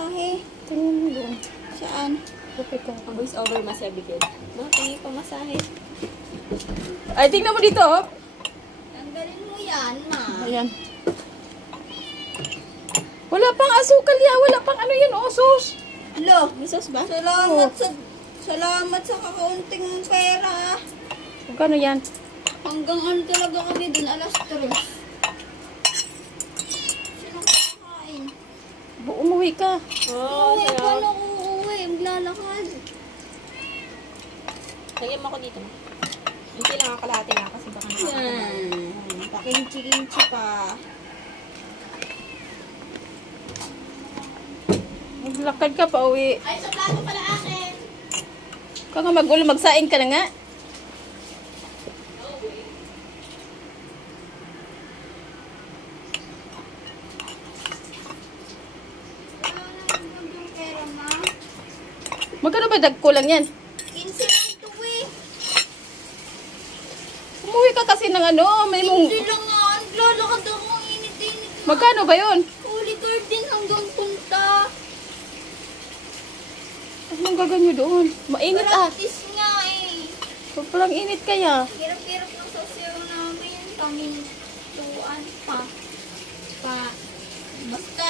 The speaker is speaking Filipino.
masahe. Tingnan mo doon. Saan? Okay ka. Ang voice over mas Abigail. No, tingin pa masahe. Ay, tingnan mo dito, oh. Tanggalin mo yan, ma. Ayan. Wala pang asukal yan. Wala pang ano yan, oh, sus. Lo, May sauce ba? salamat sa kakaunting pera. Magkano yan? Hanggang ano talaga kami dun, alas 3. Sino kakain? Umuwi ka. Oh, Uwi, sarap. paano ko uuwi? Maglalakad. Lagyan mo ako dito. Hindi lang ako kalahati na kasi baka nakakalaman. Yan. Pakinchi-kinchi pa. Maglakad ka pa uwi. Ay, sa plato pala akin. Kung nga magulo, magsaing ka na nga. Wala na yung pera, ma. Magkano ba dagkulang yan? 15 lang ito eh. Umuwi ka kasi ng ano, may mong... 15 lang nga. Lalakad ako ang init-init. Magkano ba yun? Holy Garden hanggang punta. Anong gaganyo doon? Mainit ah. Practice nga eh. Parang init kaya. Hirap-hirap ng sasayaw namin. Pamintuan pa. Basta